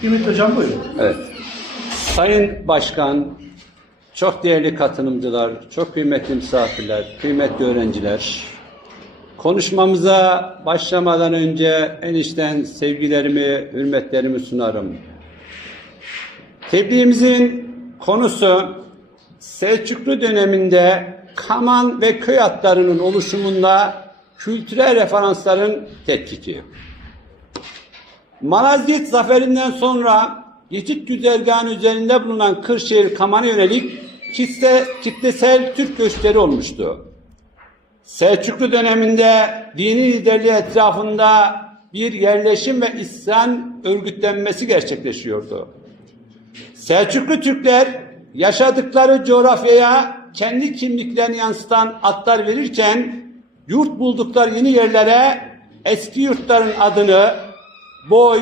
Kıymetli hocam buyurun. Evet. Sayın Başkan, çok değerli katılımcılar, çok kıymetli misafirler, kıymetli öğrenciler. Konuşmamıza başlamadan önce en içten sevgilerimi, hürmetlerimi sunarım. Tebliğimizin konusu Selçuklu döneminde Kaman ve köy atlarının oluşumunda kültürel referansların tetkiki. Malazgirt zaferinden sonra geçit güzergahının üzerinde bulunan Kırşehir Kaman'a yönelik kitle, kitlesel Türk göçleri olmuştu. Selçuklu döneminde dini liderliği etrafında bir yerleşim ve isyan örgütlenmesi gerçekleşiyordu. Selçuklu Türkler yaşadıkları coğrafyaya kendi kimliklerini yansıtan adlar verirken yurt buldukları yeni yerlere eski yurtların adını boy,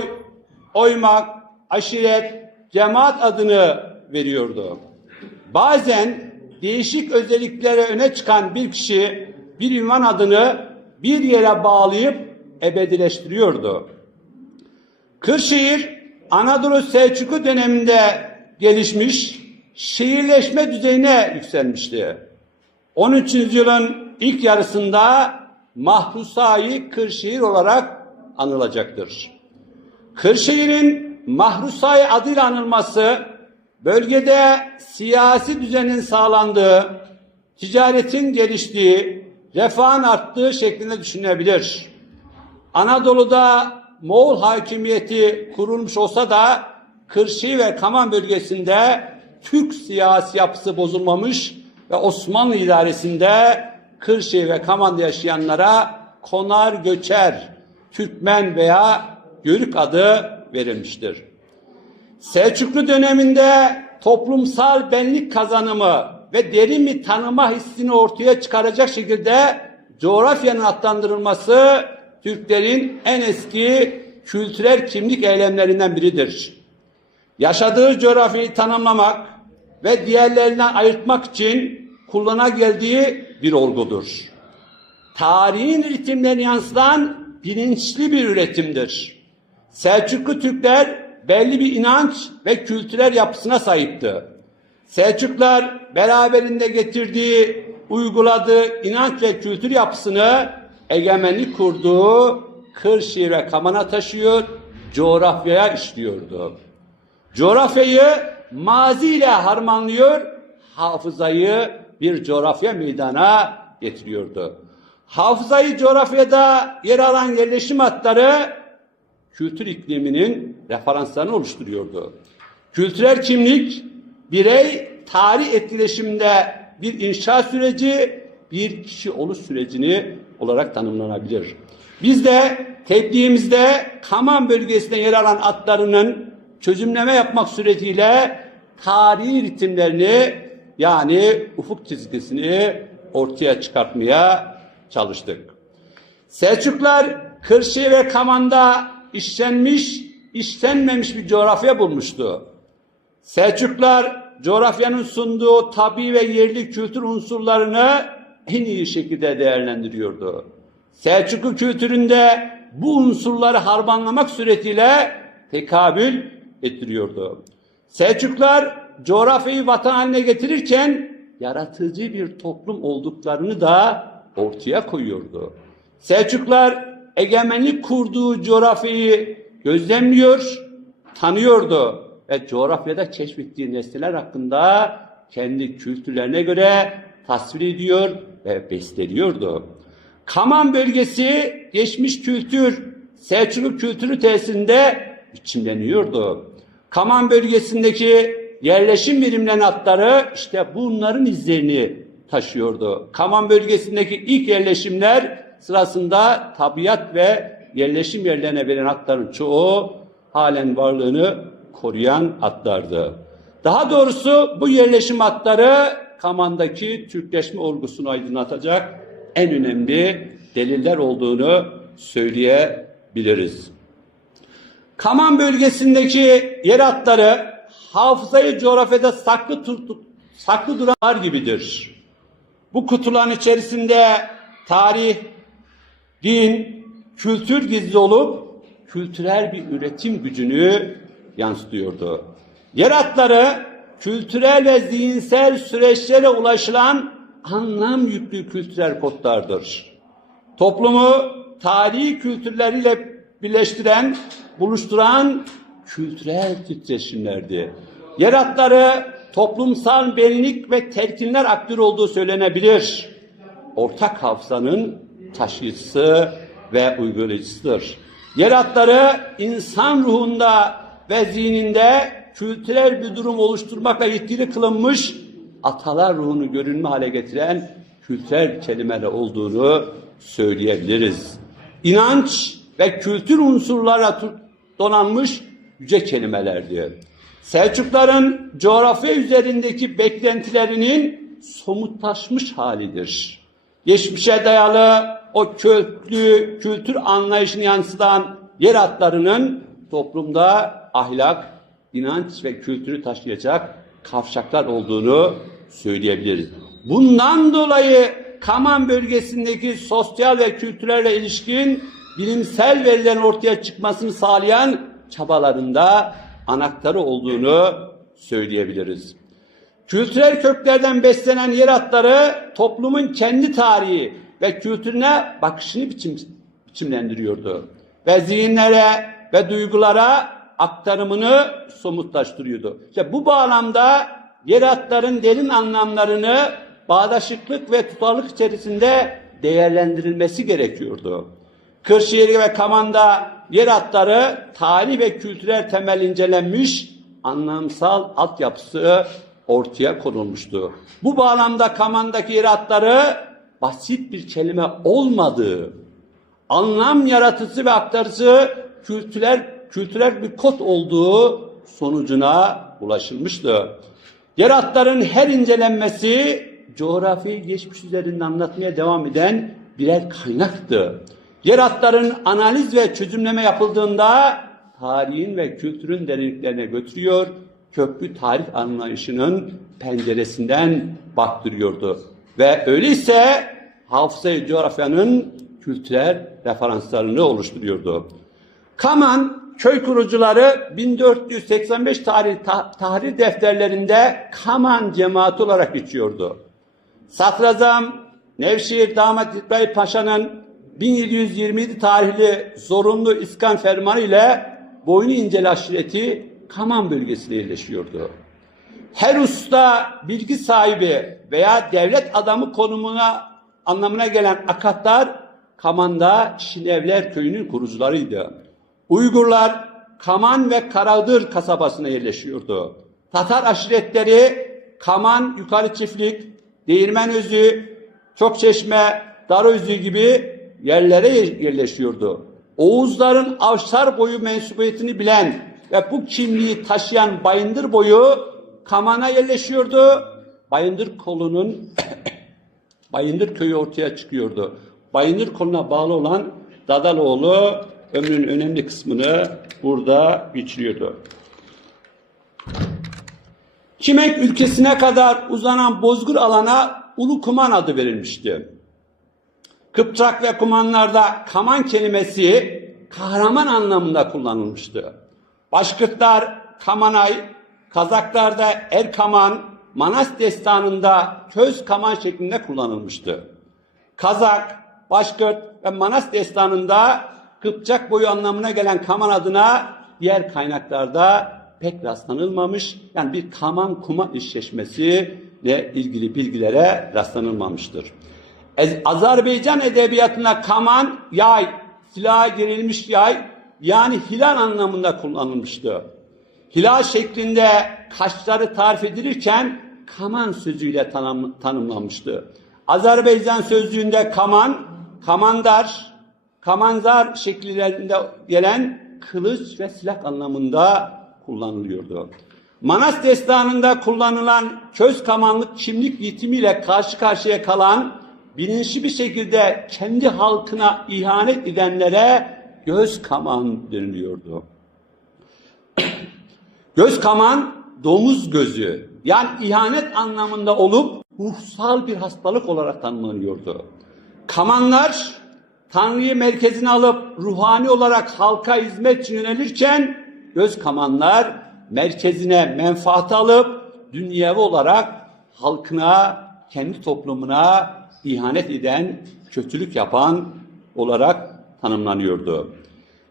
oymak, aşiret, cemaat adını veriyordu. Bazen değişik özelliklere öne çıkan bir kişi bir ünvan adını bir yere bağlayıp ebedileştiriyordu. Kırşehir Anadolu Selçuklu döneminde gelişmiş, şehirleşme düzeyine yükselmişti. 13. yüzyılın ilk yarısında Mahrusai Kırşehir olarak anılacaktır. Kırşehir'in Mahrusay adıyla anılması bölgede siyasi düzenin sağlandığı, ticaretin geliştiği, refahın arttığı şeklinde düşünülebilir. Anadolu'da Moğol hakimiyeti kurulmuş olsa da Kırşehir ve Kaman bölgesinde Türk siyasi yapısı bozulmamış ve Osmanlı idaresinde Kırşehir ve Kaman'da yaşayanlara konar göçer, Türkmen veya Yörük adı verilmiştir. Selçuklu döneminde toplumsal benlik kazanımı ve derin bir tanıma hissini ortaya çıkaracak şekilde coğrafyanın adlandırılması Türklerin en eski kültürel kimlik eylemlerinden biridir. Yaşadığı coğrafyayı tanımlamak ve diğerlerinden ayırtmak için kullana geldiği bir olgudur. Tarihin ritimlerini yansıtan bilinçli bir üretimdir. Selçuklu Türkler belli bir inanç ve kültürel yapısına sahipti. Selçuklar beraberinde getirdiği, uyguladığı inanç ve kültür yapısını egemenlik kurduğu Kırşehir ve Kaman'a taşıyor, coğrafyaya işliyordu. Coğrafyayı mazi ile harmanlıyor, hafızayı bir coğrafya meydana getiriyordu. Hafızayı coğrafyada yer alan yerleşim hatları kültür ikliminin referanslarını oluşturuyordu. Kültürel kimlik birey tarih etkileşiminde bir inşa süreci, bir kişi oluş sürecini olarak tanımlanabilir. Biz de tebliğimizde Kaman bölgesinde yer alan atlarının çözümleme yapmak suretiyle tarihi ritimlerini yani ufuk çizgisini ortaya çıkartmaya çalıştık. Selçuklar Kırşehir ve Kaman'da işlenmiş, işlenmemiş bir coğrafya bulmuştu. Selçuklar coğrafyanın sunduğu tabi ve yerli kültür unsurlarını en iyi şekilde değerlendiriyordu. Selçuklu kültüründe bu unsurları harmanlamak suretiyle tekabül ettiriyordu. Selçuklar coğrafyayı vatan haline getirirken yaratıcı bir toplum olduklarını da ortaya koyuyordu. Selçuklar egemenlik kurduğu coğrafyayı gözlemliyor, tanıyordu ve coğrafyada keşfettiği nesneler hakkında kendi kültürlerine göre tasvir ediyor ve besleniyordu. Kaman bölgesi geçmiş kültür, Selçuklu kültürü tesirinde biçimleniyordu. Kaman bölgesindeki yerleşim birimlerinin adları işte bunların izlerini taşıyordu. Kaman bölgesindeki ilk yerleşimler sırasında tabiat ve yerleşim yerlerine verilen adların çoğu halen varlığını koruyan adlardı. Daha doğrusu bu yerleşim adları Kaman'daki Türkleşme olgusunu aydınlatacak en önemli deliller olduğunu söyleyebiliriz. Kaman bölgesindeki yer hatları hafızayı coğrafyada saklı, tut, saklı duranlar gibidir. Bu kutuların içerisinde tarih, din, kültür gizli olup kültürel bir üretim gücünü yansıtıyordu. Yer hatları kültürel ve zihinsel süreçlere ulaşılan anlam yüklü kültürel kodlardır. Toplumu tarihi kültürleriyle birleştiren, buluşturan kültürel titreşimlerdi. Yer hatları toplumsal benlik ve telkinler aktör olduğu söylenebilir. Ortak hafızanın taşıyıcısı ve uygulayıcısıdır. Yer hatları insan ruhunda ve zihninde kültürel bir durum oluşturmakla yetkili kılınmış atalar ruhunu görünme hale getiren kültürel kelimeler olduğunu söyleyebiliriz. İnanç ve kültür unsurlara donanmış yüce kelimelerdi. Selçukların coğrafya üzerindeki beklentilerinin somutlaşmış halidir. Geçmişe dayalı o köklü kültür anlayışını yansıtan yer hatlarının toplumda ahlak, inanç ve kültürü taşıyacak kavşaklar olduğunu söyleyebiliriz. Bundan dolayı Kaman bölgesindeki sosyal ve kültürelle ilişkin bilimsel verilerin ortaya çıkmasını sağlayan çabalarında anahtarı olduğunu söyleyebiliriz. Kültürel köklerden beslenen yer hatları toplumun kendi tarihi ve kültürüne bakışını biçim, biçimlendiriyordu. Ve zihinlere ve duygulara aktarımını somutlaştırıyordu. İşte bu bağlamda yer hatların derin anlamlarını bağdaşıklık ve tutarlılık içerisinde değerlendirilmesi gerekiyordu. Kırşehir ve Kaman'da yer hatları tarih ve kültürel temel incelenmiş, anlamsal altyapısı ortaya konulmuştu. Bu bağlamda Kaman'daki yer hatları basit bir kelime olmadığı, anlam yaratıcısı ve aktarıcı kültürel, kültürel bir kod olduğu sonucuna ulaşılmıştı. Yer hatların her incelenmesi coğrafi geçmiş üzerinde anlatmaya devam eden birer kaynaktı. Yer hatların analiz ve çözümleme yapıldığında tarihin ve kültürün derinliklerine götürüyor, köklü tarih anlayışının penceresinden baktırıyordu. Ve öyleyse hafıza coğrafyanın kültürel referanslarını oluşturuyordu. Kaman köy kurucuları 1485 tarih ta- tahrir defterlerinde Kaman cemaati olarak geçiyordu. Sadrazam Nevşehir Damat İbrahim Paşa'nın 1727 tarihli zorunlu iskan fermanı ile boynu inceli aşireti Kaman bölgesine yerleşiyordu. Her usta bilgi sahibi veya devlet adamı konumuna anlamına gelen akatlar Kaman'da Şinevler köyünün kurucularıydı. Uygurlar Kaman ve Karadır kasabasına yerleşiyordu. Tatar aşiretleri Kaman, Yukarı Çiftlik, Değirmenözü, Çokçeşme, Darözü gibi yerlere yerleşiyordu. Oğuzların Avşar boyu mensubiyetini bilen ve bu kimliği taşıyan Bayındır boyu Kaman'a yerleşiyordu. Bayındır kolunun Bayındır köyü ortaya çıkıyordu. Bayındır koluna bağlı olan Dadaloğlu ömrünün önemli kısmını burada geçiriyordu. Kimek ülkesine kadar uzanan bozgur alana Ulu Kuman adı verilmişti. Kıpçak ve Kumanlarda kaman kelimesi kahraman anlamında kullanılmıştı. Başkırtlar Kamanay, Kazaklarda Erkaman, Manas destanında köz kaman şeklinde kullanılmıştı. Kazak, Başkırt ve Manas destanında Kıpçak boyu anlamına gelen kaman adına diğer kaynaklarda pek rastlanılmamış. Yani bir kaman kuma eşleşmesi ile ilgili bilgilere rastlanılmamıştır. Azerbaycan edebiyatında kaman, yay, silaha gerilmiş yay yani hilal anlamında kullanılmıştı. Hilal şeklinde kaşları tarif edilirken kaman sözüyle tanım, tanımlanmıştı. Azerbaycan sözlüğünde kaman, kamandar, kamanzar şekillerinde gelen kılıç ve silah anlamında kullanılıyordu. Manas destanında kullanılan köz kamanlık kimlik yitimiyle karşı karşıya kalan bilinçli bir şekilde kendi halkına ihanet edenlere göz kaman deniliyordu. Göz kaman domuz gözü yani ihanet anlamında olup ruhsal bir hastalık olarak tanımlanıyordu. Kamanlar Tanrı'yı merkezine alıp ruhani olarak halka hizmet için yönelirken göz kamanlar merkezine menfaat alıp dünyevi olarak halkına, kendi toplumuna ihanet eden, kötülük yapan olarak tanımlanıyordu.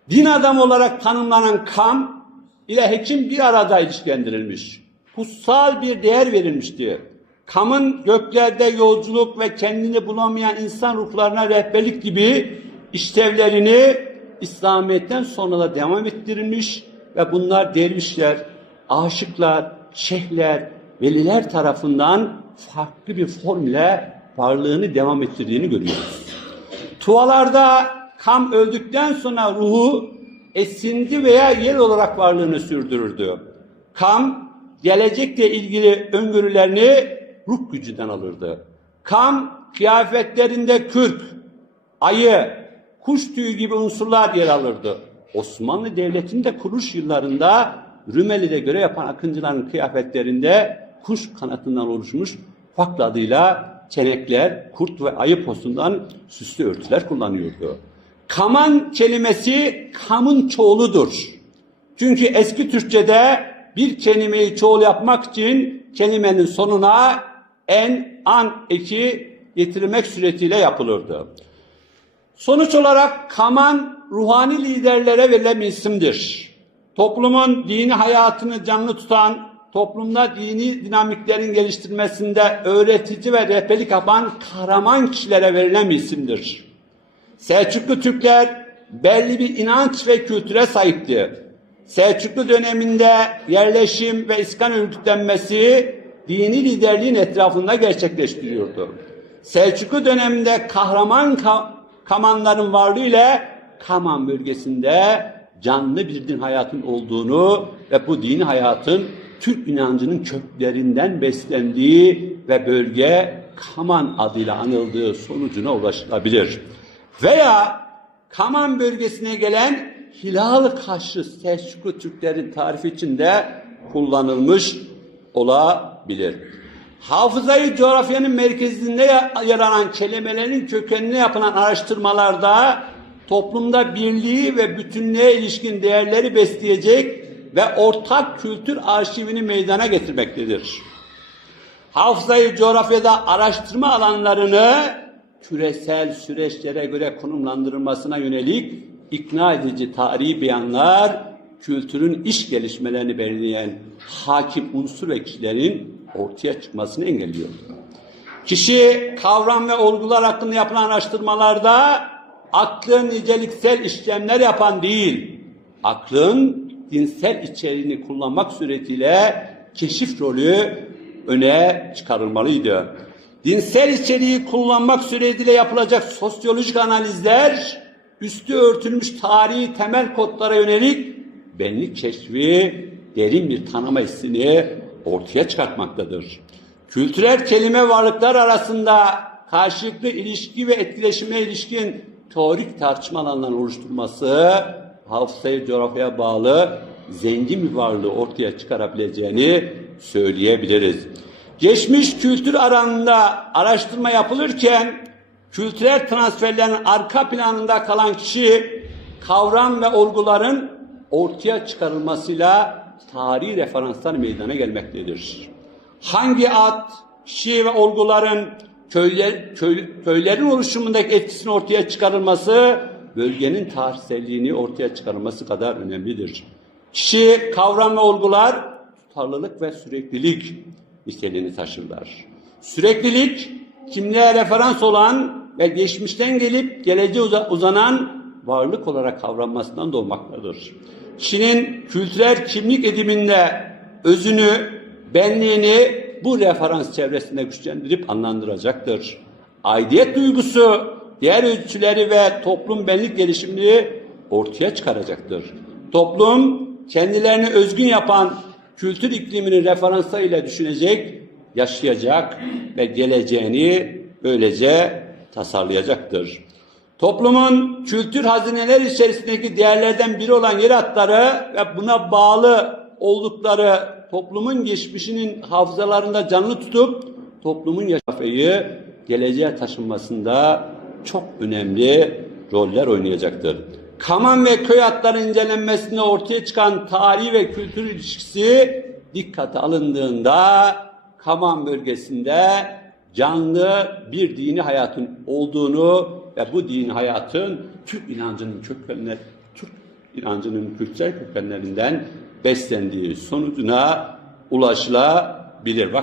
Din adamı olarak tanımlanan kam ile hekim bir arada ilişkilendirilmiş. Kutsal bir değer verilmişti. Kamın göklerde yolculuk ve kendini bulamayan insan ruhlarına rehberlik gibi işlevlerini İslamiyet'ten sonra da devam ettirilmiş ve bunlar dervişler, aşıklar, şeyhler, veliler tarafından farklı bir formüle varlığını devam ettirdiğini görüyoruz. Tuvalarda kam öldükten sonra ruhu esinti veya yer olarak varlığını sürdürürdü. Kam gelecekle ilgili öngörülerini ruh gücünden alırdı. Kam kıyafetlerinde kürk, ayı, kuş tüyü gibi unsurlar yer alırdı. Osmanlı Devleti'nde kuruluş yıllarında Rümeli'de göre yapan akıncıların kıyafetlerinde kuş kanatından oluşmuş farklı adıyla çenekler, kurt ve ayı postundan süslü örtüler kullanıyordu. Kaman kelimesi kamın çoğuludur. Çünkü eski Türkçe'de bir kelimeyi çoğul yapmak için kelimenin sonuna en, an eki getirmek suretiyle yapılırdı. Sonuç olarak kaman ruhani liderlere verilen isimdir. Toplumun dini hayatını canlı tutan, toplumda dini dinamiklerin geliştirmesinde öğretici ve rehberlik yapan kahraman kişilere verilen isimdir. Selçuklu Türkler belli bir inanç ve kültüre sahipti. Selçuklu döneminde yerleşim ve iskan örgütlenmesi dini liderliğin etrafında gerçekleştiriyordu. Selçuklu döneminde kahraman ka kamanların varlığıyla Kaman bölgesinde canlı bir din hayatın olduğunu ve bu dini hayatın Türk inancının köklerinden beslendiği ve bölge Kaman adıyla anıldığı sonucuna ulaşılabilir. Veya Kaman bölgesine gelen hilal kaşlı Selçuklu Türklerin tarifi içinde kullanılmış olabilir. Hafızayı coğrafyanın merkezinde yer alan kelimelerin kökenine yapılan araştırmalarda toplumda birliği ve bütünlüğe ilişkin değerleri besleyecek ve ortak kültür arşivini meydana getirmektedir. Hafızayı coğrafyada araştırma alanlarını küresel süreçlere göre konumlandırılmasına yönelik ikna edici tarihi beyanlar kültürün iş gelişmelerini belirleyen hakim unsur ve kişilerin ortaya çıkmasını engelliyor. Kişi kavram ve olgular hakkında yapılan araştırmalarda aklın niceliksel işlemler yapan değil, aklın dinsel içeriğini kullanmak suretiyle keşif rolü öne çıkarılmalıydı. Dinsel içeriği kullanmak suretiyle yapılacak sosyolojik analizler üstü örtülmüş tarihi temel kodlara yönelik benlik keşfi derin bir tanıma hissini ortaya çıkartmaktadır. Kültürel kelime varlıklar arasında karşılıklı ilişki ve etkileşime ilişkin teorik tartışma alanlarının oluşturması hafızayı coğrafyaya bağlı zengin bir varlığı ortaya çıkarabileceğini söyleyebiliriz. Geçmiş kültür alanında araştırma yapılırken kültürel transferlerin arka planında kalan kişi kavram ve olguların ortaya çıkarılmasıyla tarihi referanslar meydana gelmektedir. Hangi ad, kişi ve olguların köyler, köy, köylerin oluşumundaki etkisini ortaya çıkarılması bölgenin tarihselliğini ortaya çıkarılması kadar önemlidir. Kişi, kavram ve olgular tutarlılık ve süreklilik niteliğini taşırlar. Süreklilik kimliğe referans olan ve geçmişten gelip geleceğe uzanan varlık olarak kavranmasından doğmaktadır. Kişinin kültürel kimlik ediminde özünü, benliğini bu referans çevresinde güçlendirip anlandıracaktır. Aidiyet duygusu, diğer ölçüleri ve toplum benlik gelişimini ortaya çıkaracaktır. Toplum kendilerini özgün yapan kültür iklimini referanslarıyla düşünecek, yaşayacak ve geleceğini böylece tasarlayacaktır. Toplumun kültür hazineler içerisindeki değerlerden biri olan yer hatları ve buna bağlı oldukları toplumun geçmişinin hafızalarında canlı tutup toplumun yaşafayı geleceğe taşınmasında çok önemli roller oynayacaktır. Kaman ve köy hatları incelenmesinde ortaya çıkan tarihi ve kültür ilişkisi dikkate alındığında Kaman bölgesinde canlı bir dini hayatın olduğunu ve bu dini hayatın Türk inancının kökenler Türk inancının kültürel kökenlerinden beslendiği sonucuna ulaşılabilir. Bak-